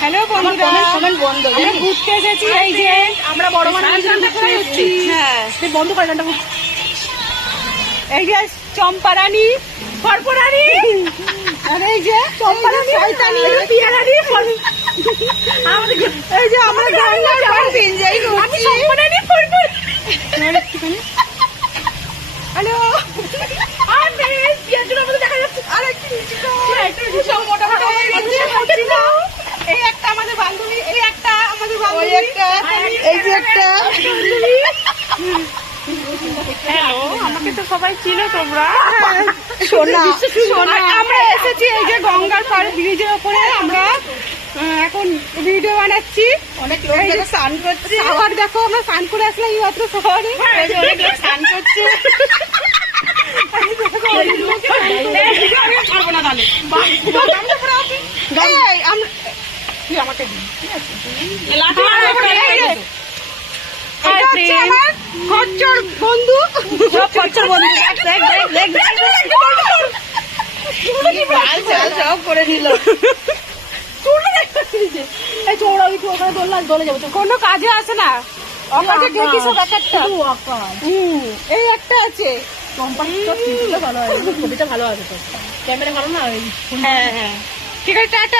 Hello বন্ধুরা, আমরা ঘুরতে এসেছি। এই যে আমরা বড় মানুষ হ্যাঁ বন্ধ করে গানটা। এই যে চম্পারানী, ফরফরানী, আর এই যে চম্পারানী, শয়তানি, পিয়ারানী, এই যে আমরা গঙ্গার পাড়ে এনজয় করছি। চম্পারানী, ফরফরানী। হ্যালো, আমি পিয়াজুর মধ্যে দেখা যাচ্ছে। আরে কি একটু সব মোটা মোটা হয়ে গেছে। এই একটা আমাদের বান্ধবী, এই একটা আমাদের বান্ধবী, ওই একটা, এই যে একটা। হ্যালো, আমাকে তো সবাই চিনো তোমরা। সোনা সোনা, আমরা এসেছি এই যে গঙ্গার পাড়ে ব্রিজের উপরে। আমরা এখন ভিডিও বানাচ্ছি। অনেক লোক স্নান করছে। আবার দেখো আমরা স্নান করে আসলাম এই মাত্র শহরে। অনেক লোক স্নান করছে। আমাকে বন্ধু, সব খরচর বন্ধু সব করে নিল। কোনো কাজে আসে না, অকাজে দেখি সব এক একটা। এই একটা আছে, ছবিটা ভালো আছে তো, ক্যামেরা ভালো না। হ্যাঁ হ্যাঁ, ঠিক আছে, টাটা।